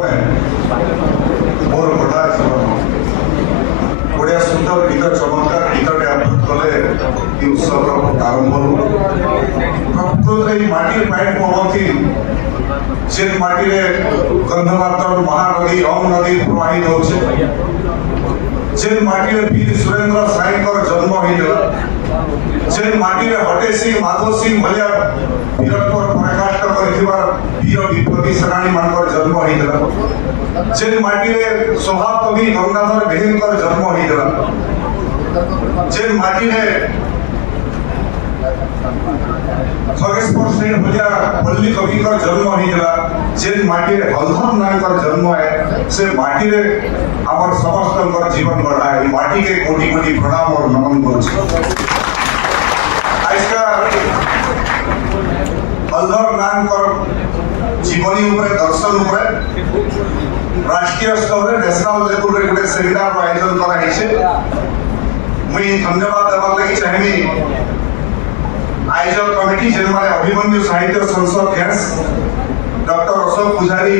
मोर बड़ा बढ़िया सुंदर गीत चमत्कार गीतटे आबृत्ति कले उत्सव आरंभ प्रकृत माटी पाइप पवती जे माटी गंधमात्र महानदी ओम नदी प्रवाहित होचे जे माटी वीर सुरेंद्र साई जन्म होता जे माटी हटे सिंह माधव सिंह भलिया वीरत्व पराकाष्ठ वीर विप्लवी सेनानी मान जन्म होता जे माटी स्वभाव कवि गंगाधर मेहेर जन्म होता जे माटी खगेश्वर सेन भलिया पल्ली कवि जन्म होता जे माटी हलधर नायक जन्म है से माटी आमर समस्त जीवन गढ़ा है माटी के कोटि कोटि प्रणाम और नमन कर हलधर नायक जीवनी दर्शन राष्ट्रीय स्तर नेशनल लेवल रे गोटे सेमिनार आयोजन करा मुई धन्यवाद देवार लगी चाहिए आयोजक कमिटी जे माने अभिमन्यु साहित्य संसद गैस डॉक्टर अशोक पुजारी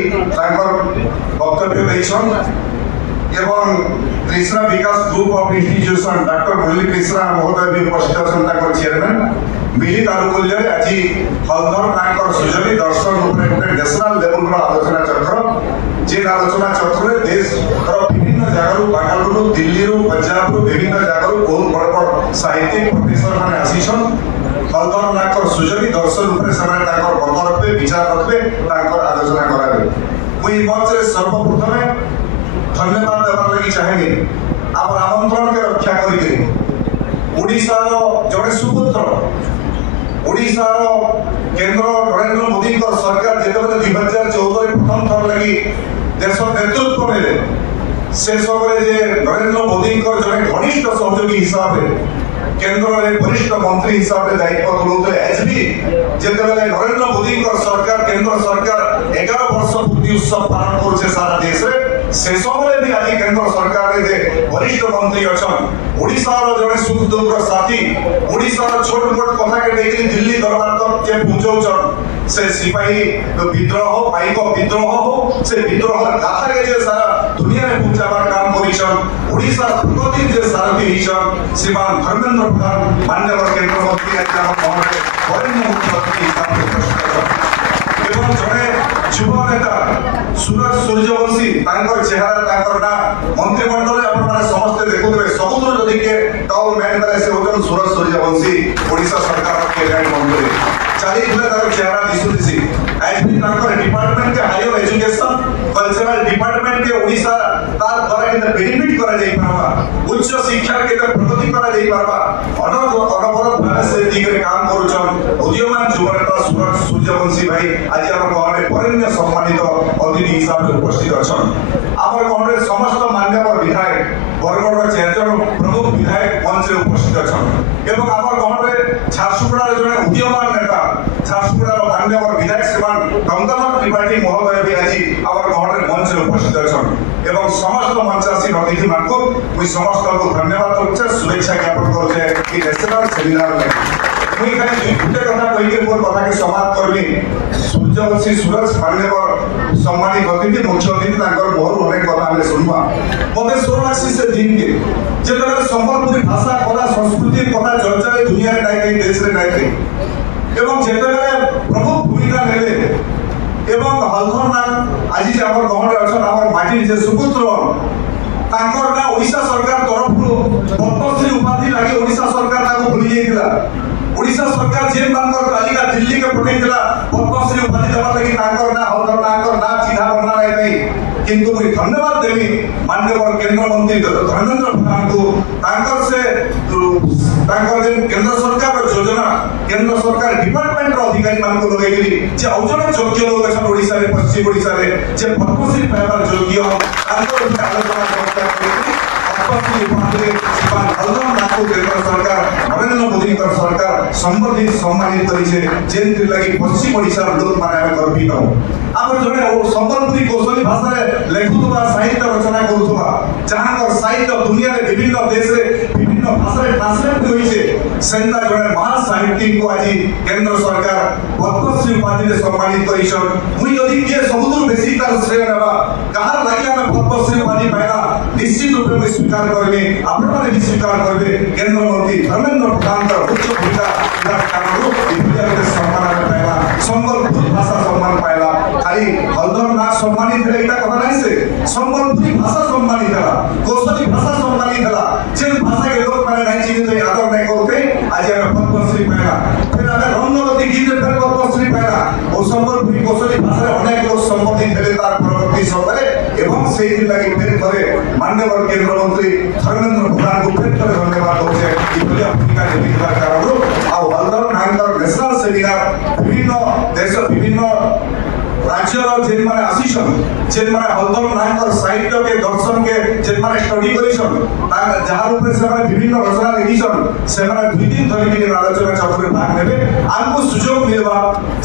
वक्तव्य देछन एवं कृष्णा विकास ग्रुप ऑफ इंस्टीट्यूशन डॉक्टर मुरली कृष्णा महोदय भी उपस्थित अच्छा चेयरमैन मिलित आनुकूल्य आज हलधर नायक सुजनी दर्शन गोटे नेशनल लेवल आलोचना चक्र जे आलोचना चक्र देश विभिन्न जगह बांगालुरु दिल्ली पंजाब विभिन्न जगह बहुत बड़ बड़ साहित्यिक प्रोफेसर मैंने आसीछन हलधर नायक सुजनी दर्शन मत रखबे विचार रखबे आलोचना कराबे मुई मंच सर्वप्रथम धन्यवाद देवार लगी चाहिए आप आमंत्रण के रक्षा करिके ओडिशा जड़े सुपुत्र ओडिशा केंद्र नरेंद्र मोदी सरकार जो 2014 प्रथम थर लगी देश नेतृत्व ने से समय नरेंद्र मोदी जड़े घनिष्ठ सहयोगी हिसाब से केंद्र में वरिष्ठ मंत्री हिसाब से दायित्व तुलाऊे एज भी जिते नरेंद्र मोदी सरकार केंद्र सरकार 11 वर्ष पूर्ति उत्सव पालन कर सारा देश से समय भी आज केंद्र सरकार वरिष्ठ मंत्री अच्छा ओडिशार जड़े सुख दुख साथी ओडिशार छोट मोट कथा के लेकिन दिल्ली दरबार तक जे पहुंचाउछन से सिपाही विद्रोह पाइक विद्रोह हो से विद्रोह गाथा के जे सारा दुनिया में पहुंचाबार काम करिछन ओडिशा प्रगति जे सारथी हिछन श्रीमान धर्मेंद्र प्रधान माननीय केंद्र मंत्री आज हम वरिष्ठ मुख्यमंत्री हिसाब एवं जड़े युव नेता सूरज सूर्यवंशी चेहरा ना मंत्रिमंडल समस्ते देखुए सबुठ जदि के टॉल मैन से होते सूरज सूर्यवंशी ओडिशा सरकार कैबिनेट मंत्री चली चेहरा दिशुदिशी आज भी डिपार्टमेंट के हायर एजुकेशन कल्चरल डिपार्टमेंट के ओडिशा तार द्वारा के बेनिफिट करा जाई पारबा उच्च शिक्षा के प्रगति करा जाई पारबा अनवरत भाव से दिगरे काम करूछन उदीयमान युवा नेता सूरज सूर्यवंशी भाई आज हम गहरे वरेण्य सम्मानित अतिथि हिसाब से उपस्थित अछन आमर गहरे समस्त मान्यवर विधायक बरगढ़ 4 जन प्रमुख विधायक मंच से उपस्थित अछन एवं आमर गहरे झारसुगुड़ा जने उदीयमान नेता झारसुगुड़ा मान्यवर विधायक श्रीमान गंगाधर त्रिपाठी महोदय भी आज आमर गहरे मंच से उपस्थित अछन एवं समस्त मंचासीन अतिथि मानक मुई समस्त को धन्यवाद करछे शुभेच्छा ज्ञापन करछे कि नेशनल सेमिनार में मुई खाली दुटे कथा कहि के मोर कथा के समाप्त करबी सूर्यवंशी सूरज मान्यवर सम्मानित अतिथि मुख्य अतिथि तांकर मोहर अनेक कथा हमें सुनबा मते सोनासी से दिन के जेतले संबलपुरी भाषा कला संस्कृति कथा चर्चा दुनिया रे नाइ देश रे नाइ एवं जेतले प्रमुख भूमिका नेले एवं हलधर नायक आज जे हमर गहरे अछन हमर माटी जे सुपुत्र तांकर ना ओडिशा सरकार तरफ पद्मश्री उपाधि लागि ओडिशा सरकार ताको भूली जेतिला ओडिशा सरकार जे तांकर तालिका दिल्ली के पठेइला पद्मश्री उपाधि देबा लागि तांकर ना हलधर नायकर ना चिन्हा बना नै किंतु मुई धन्यवाद देवी माननीय केंद्र मंत्री धर्मेंद्र प्रधान को तांकर से तांकर जे केंद्र सरकार योजना केंद्र सरकार डिपार्टमेंट रो अधिकारी मान को लगेगिरी जे औजन योग्य लोग अछन ओडिसा रे पश्चिम ओडिसा रे जे पद्मश्री पाइबार योग्य तांकर आलोचना करता है पद्मश्री उपाधि श्रीमान हलधर नायक केंद्र सरकार नरेंद्र मोदी सरकार संबंधित सम्मानित करिছে जेंति लागि पश्चिम ओडिसा लोक माने गर्वित हो आम जड़े संबलपुरी कौशली भाषा लेखुवा साहित्य रचना करुवा जहाँ साहित्य दुनिया रे विभिन्न देश रे विभिन्न भाषा ट्रांसलेट होइছে सेंता जड़े महान साहित्यिक को आज केंद्र सरकार पद्मश्री उपाधि सम्मानित करिछन मुई यदि के सबुदुर बेसी तार श्रेय नेबा आज आम पद्मश्री उपाधि पाइला निश्चित रूप में स्वीकार करेंगे आपण मैंने भी स्वीकार करेंगे केंद्र मंत्री धर्मेंद्र प्रधान उच्च भूमिका कारण सम्मान पाइला संबलपुर भाषा सम्मान पाइला खाली हलधर ना सम्मानित है एटा कथा नहीं से संबलपुरी भाषा सम्मानित है कोसली भाषा सम्मानित है जे भाषा के लोग माने नहीं चिन्हित तो आदर नहीं करते आज हम पद्मश्री पाइला फिर हमें रंगवती गीत फिर पद्मश्री पाइला और संबलपुरी कोसली भाषा अनेक लोग सम्मानित हेले तार परवर्ती समय एवं से लगी फिर करे माननीय केंद्र मंत्री धर्मेंद्र प्रधान को फिर करे धन्यवाद होचे इबलिया भूमिका निभाइबा कारण आ हलधर नांगर नेशनल सेमिनार विभिन्न देश विभिन्न राज्य जेन माने आसीछन जेन माने हलधर नांगर साहित्य के दर्शन के जेन माने स्टडी करिछन जहार ऊपर से माने विभिन्न रचना लिखिछन से माने 2 दिन धरि के आलोचना चक्र में भाग नेबे आमको सुयोग मिलबा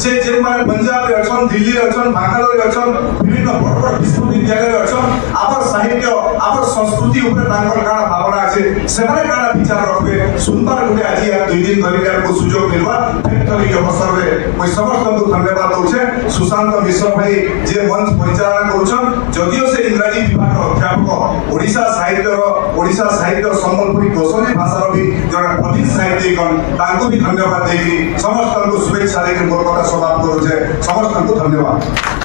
जे जेन माने पंजाब रे अछन दिल्ली रे अछन बांग्लादेश रे अछन विभिन्न बड़ बड़ विश्वविद्यालय रे अछन आपर साहित्य आपर संस्कृति ऊपर तांकर काना भावना আছে से माने काना विचार रखबे सुनबार गुटे आज 2 दिन धरि के आमको सुयोग मिलबा फैक्टरी अवसर रे मैं समस्त को धन्यवाद दउछे सुशांत मिश्र भाई जे मंच परिचालन करूछन जदियो से इंग्रजी विभाग अध्यापक ओडिशा साहित्य संबलपुरी कोसली भाषा भी जने प्रवीण साहित्यिक तांको भी धन्यवाद देगी समस्त को शुभेच्छा देके मोर कथा समाप्त करूछे समस्त को धन्यवाद।